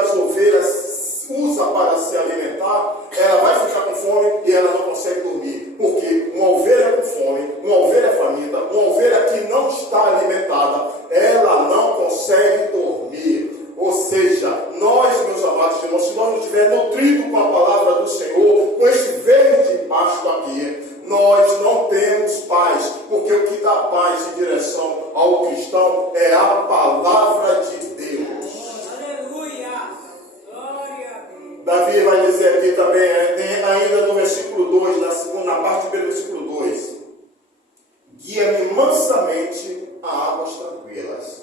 as ovelhas usam para se alimentar, ela vai ficar com fome e ela não consegue dormir. Porque uma ovelha com fome, uma ovelha faminta, uma ovelha que não está alimentada, ela não consegue dormir. Ou seja, nós, meus amados irmãos, se nós não estivermos nutridos com a palavra do Senhor, com este verde pasto aqui, nós não temos paz, porque o que dá paz em direção ao cristão é a palavra de Deus. Aleluia! Glória a Deus! Davi vai dizer aqui também, ainda no versículo 2, na segunda parte do versículo 2: guia-me mansamente a águas tranquilas.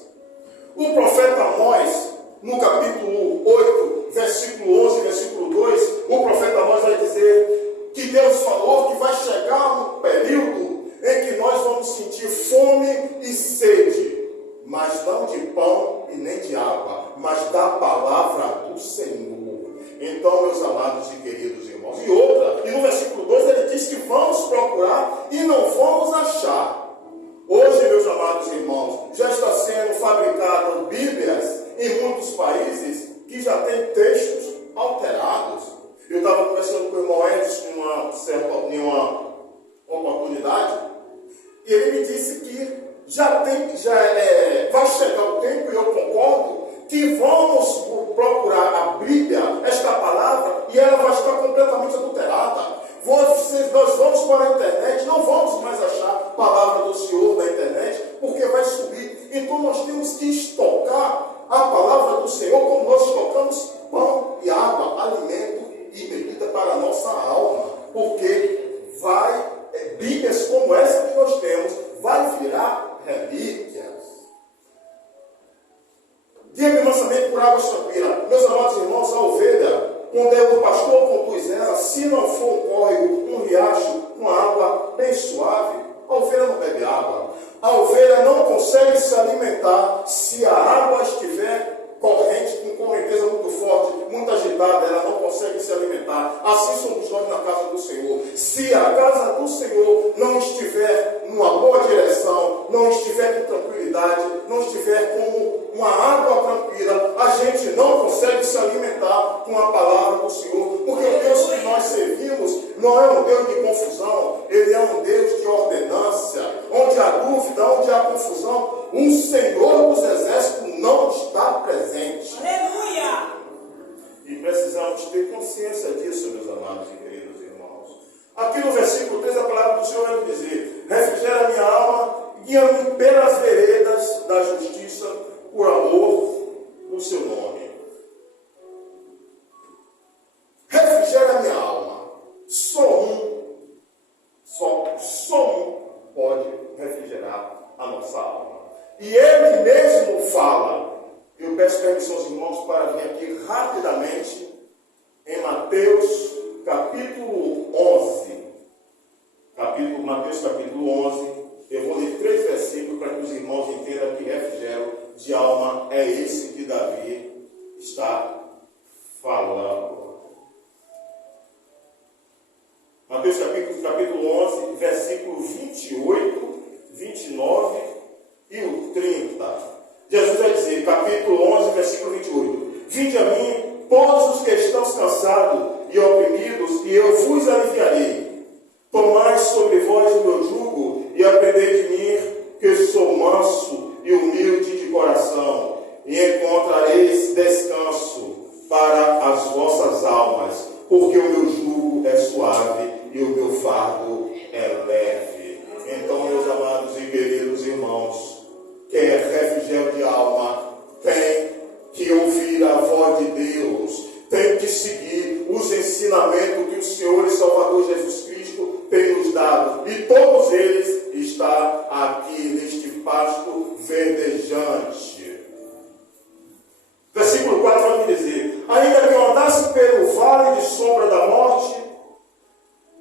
O profeta Amós, no capítulo 8, versículo 11, versículo 2, o profeta Amós vai dizer que Deus falou que vai chegar um período em que nós vamos sentir fome e sede, mas não de pão e nem de água, mas da palavra do Senhor. Então, meus amados e queridos irmãos, e no versículo 2 ele diz que vamos procurar e não vamos achar. Hoje, meus amados irmãos, já está sendo fabricado Bíblias em muitos países que já tem textos alterados. Eu estava conversando com o irmão Edson em uma oportunidade, e ele me disse que vai chegar o tempo, e eu concordo, que vamos procurar a Bíblia, esta palavra, e ela vai estar completamente adulterada. Nós vamos para a internet, não vamos mais achar a palavra do Senhor na internet, porque vai subir. Então nós temos que estocar a palavra do Senhor como nós estocamos pão e água, alimento e bebida para a nossa alma, porque Bíblias como essa que nós temos vai virar relíquias. Guia-me mansamente por águas tranquilas. Meus amados irmãos, a ovelha, quando o pastor conduz ela, se não for um córrego, um riacho, uma água bem suave, a ovelha não bebe água. A ovelha não consegue se alimentar se a água estiver corrente, com correnteza muito forte, muito agitada, ela não consegue se alimentar. Assim somos nós na casa do Senhor. Se a casa do Senhor não estiver numa boa direção, não estiver com tranquilidade, não estiver como uma água tranquila, a gente não consegue se alimentar com a palavra do Senhor, porque o Deus que nós servimos não é um Deus de confusão, Ele é um Deus de ordenância. Onde há dúvida, onde há confusão, o Senhor dos Exércitos não está presente. Aleluia! E precisamos ter consciência disso, meus amados e queridos irmãos. Aqui no versículo 3, a palavra do Senhor vai dizer: refrigera minha alma, guia-me pelas veredas da justiça, por amor do seu nome. Refrigera minha alma. Só um pode refrigerar a nossa alma. E Ele mesmo fala. Eu peço permissão aos irmãos para vir aqui rapidamente em Mateus capítulo 11. Mateus capítulo 11. Eu vou ler 3 versículos para que os irmãos entendam que refrigério de alma é esse que Davi está falando. Mateus capítulo 11, versículo 28, 29 e o 30. Jesus vai dizer, capítulo 11, versículo 28. Vinde a mim, todos os que estão cansados e oprimidos, e eu vos aliviarei. Tomai sobre vós o meu jugo, e aprendei de mim, que sou manso e humilde de coração, e encontrareis descanso para as vossas almas, porque o meu jugo é suave e o meu fardo é leve. Então, meus amados e queridos irmãos, quer refrigério de alma, tem que ouvir a voz de Deus, tem que seguir os ensinamentos que o Senhor e Salvador Jesus Cristo tem nos dado, e todos eles estão aqui neste pasto verdejante. Versículo 4 vai me dizer: ainda que eu andasse pelo vale de sombra da morte,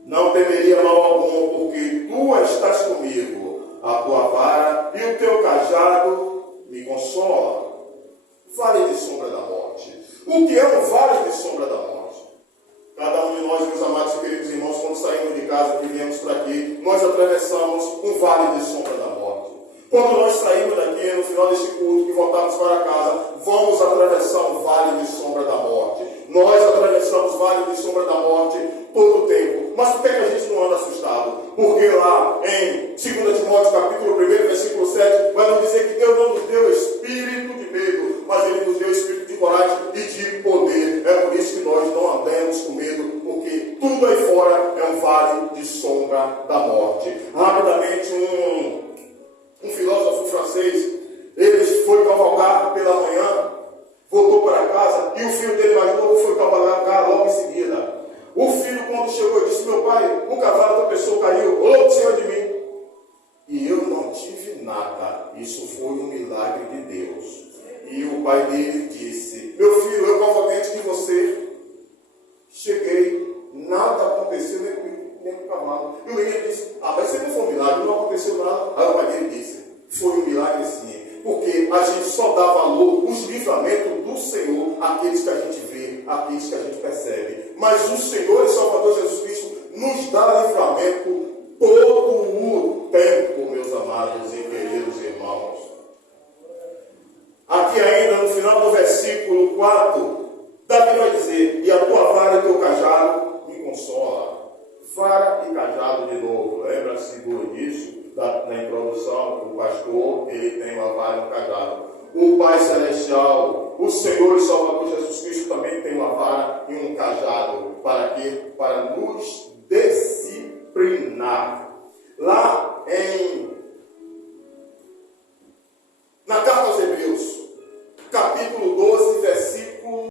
não temeria mal algum, porque tu estás comigo, a tua vara e o teu cajado me consola. Vale de sombra da morte. O que é um vale de sombra da morte? Cada um de nós, meus amados e queridos irmãos, quando saímos de casa, que viemos para aqui, nós atravessamos um vale de sombra da morte. Quando nós saímos daqui, no final deste culto, que voltamos para casa, vamos atravessar um vale de sombra da morte. Nós atravessamos o vale de sombra da morte todo o tempo. Mas por que a gente não anda assustado? Porque lá em 2 Timóteo capítulo 1, versículo 7, vai nos dizer que Deus não nos deu espírito de medo, mas Ele nos deu espírito de coragem e de poder. É por isso que nós não andamos com medo, porque tudo aí fora é um vale de sombra da morte. Rapidamente, um filósofo francês, ele foi cavalgar pela manhã, voltou para casa e o filho dele mais novo foi cavalgar logo em seguida. O filho, quando chegou, disse: meu pai, o cavalo da pessoa caiu, louco Senhor de mim. E eu não tive nada. Isso foi um milagre de Deus. E o pai dele disse: meu filho, eu cavalguei antes de você. Cheguei, nada aconteceu nem com o cavalo. E o menino disse: mas isso não foi um milagre, não aconteceu nada. Aí o pai dele disse: foi um milagre sim. Porque a gente só dá valor, os livramentos do Senhor, àqueles que a gente vê, àqueles que a gente percebe. Mas o Senhor e Salvador Jesus Cristo nos dá livramento todo o tempo, meus amados e queridos irmãos. Aqui ainda no final do versículo 4, Davi vai dizer: e a tua vara e teu cajado me consola. Vara e cajado de novo, lembra-se disso? Na introdução, o pastor, ele tem uma vara e um cajado. O Pai Celestial, o Senhor e Salvador Jesus Cristo também tem uma vara e um cajado. Para quê? Para nos disciplinar. Lá em